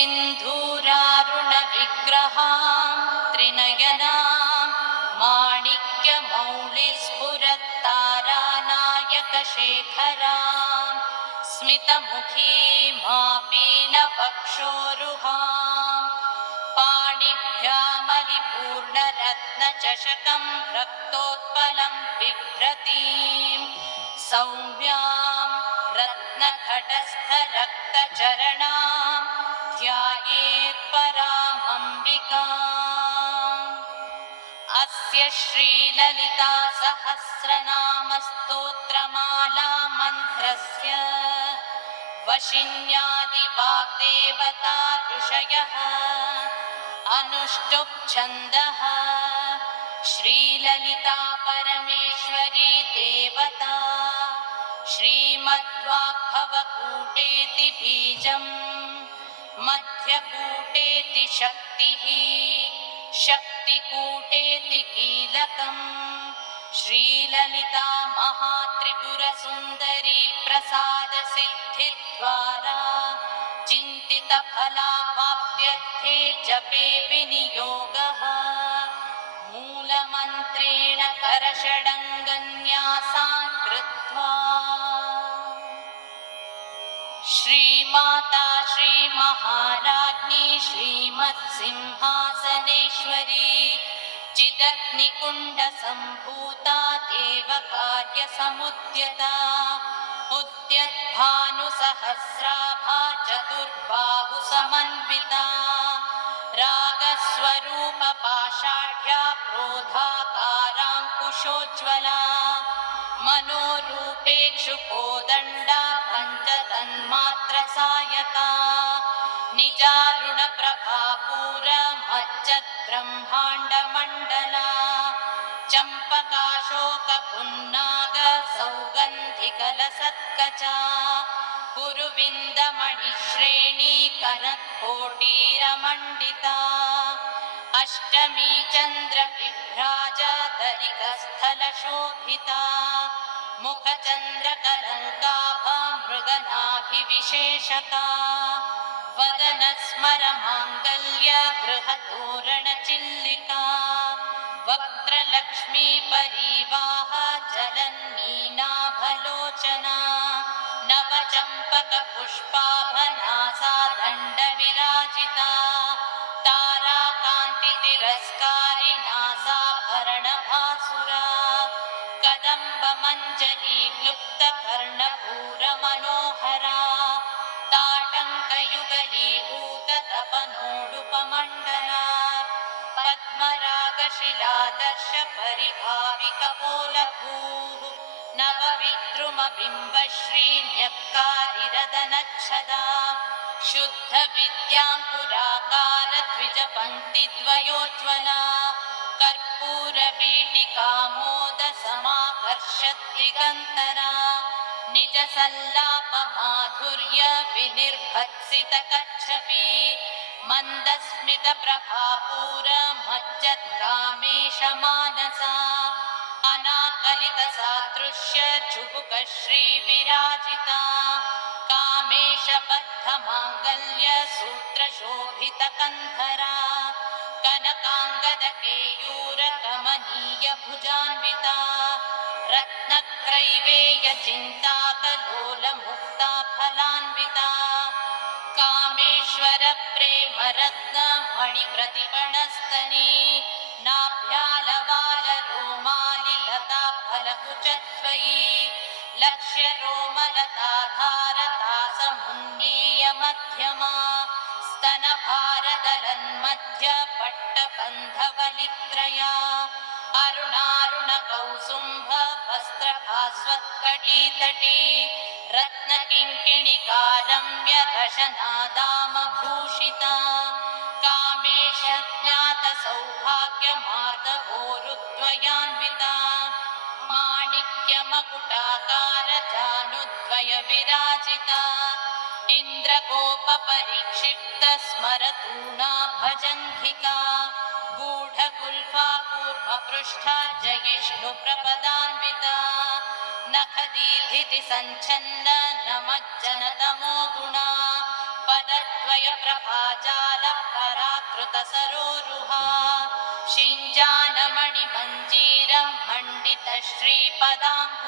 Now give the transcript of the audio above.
सिन्धूरारुणविग्रहां त्रिनयनां माणिक्यमौलिस्फुरत्तारानायकशेखरां स्मितमुखीमापीनवक्षोरुहां पाणिभ्यामलिपूर्णरत्नचषकं रक्तोत्पलं बिभ्रतीं सौम्यां रत्नघटस्थरक्तचरणां ध्यायेत् परामम्बिकाम्। अस्य श्रीललिता सहस्रनामस्तोत्रमाला मन्त्रस्य वशिन्यादिवाग्देवता ऋषयः अनुष्टुप् छन्दः श्रीललिता परमेश्वरी देवता श्रीमद्वाग्भवकूटेति बीजम् मध्यकूटेति शक्तिः शक्तिकूटेति कीलकम् श्रीललिता महात्रिपुरसुन्दरी प्रसादसिद्धिद्वारा चिन्तितफलावाप्त्यर्थे जपे विनियोगः मूलमन्त्रेण करषडङ्गन्यासान् कृत्वा श्रीमाता श्रीमहाराज्ञी श्रीमत्सिंहासनेश्वरी चिदग्निकुण्डसम्भूता देवकार्यसमुद्यता उद्यद्भानुसहस्राभा चतुर्बाहुसमन्विता रागस्वरूपपाषाढ्या क्रोधाकाराङ्कुशोज्ज्वला मनोरूपेक्षुकोदण्डा पञ्चतन्मात्रसायका निजारुणप्रभापूरमज्जद्ब्रह्माण्डमण्डला चम्पकाशोकपुन्नाग सौगन्धिकलसत्कचा कुरुविन्दमणिश्रेणी कनत्कोटीरमण्डिता अष्टमी चन्द्रविभ्राजदलिकस्थलशोभिता मुखचन्द्रकलङ्काभा मृगनाभिविशेषका वदनस्मरमाङ्गल्य गृहतोरणचिल्लिका वक्त्रलक्ष्मी परीवाह चलन्मीनाभलोचना नवचम्पकपुष्पाभनासा दण्डविराजिता ताराकान्तितिरस्कारि नासाभरणभासुरा कदम्बमञ्जरी क्लुप्तकर्णपूरमनोहरा ताटङ्कयुगलीभूततपनोडुपमण्डला पद्मरागशिलादर्श परिभाविकपोलभूः नवविद्रुमबिम्बश्रीन्यक्कारिरदनच्छदा शुद्धविद्याङ्कुराकार द्विजपङ्क्तिद्वयोज्ज्वला कर्पूरवीटिकामोदसमाकर्षद्दिगन्तरा निजसल्लापमाधुर्य विनिर्भत्सितकच्छपि मन्दस्मितप्रभापूरमज्जत्कामेशमानसा अनाकलितसादृश्य चुबुकश्रीविराजिता कामेशबद्धमाङ्गल्य सूत्रशोभितकन्धरा कनकाङ्गदकेयूरकमनीयभुजान्विता रत्नक्रैवेयचिन्ताकलोलमुक्ता फलान्विता कामेश्वरप्रेमरत्नमणिप्रतिपणस्तनी नाभ्यालवालरोमालिलता फलकुचद्वयी लक्ष्यरोमलताधारतासमुन्मीयमध्यमा स्तनभारदलन्मध्यपट्टबन्धवलित्रया अरुणारुणकौसुम्भ वस्त्रभास्वत्कटीतटी रत्नकिङ्किणिकारम्य रशनादामभूषिता कामेशज्ञातसौभाग्यमार्दवोरुद्वयान्विता माणिक्यमकुटाकार जानुद्वयविराजिता इन्द्रगोपपरिक्षिप्तस्मरतूणा भजन्धिका गूढकुल्फा कूर्मपृष्ठा जयिष्णुप्रपदान्विता नखदीधिति सञ्छन्न नमज्जनतमो गुणा पदद्वय प्रभाजालपराकृतसरोरुहा शिञ्जानमणिमञ्जीरं मण्डितश्रीपदाम्बुजम्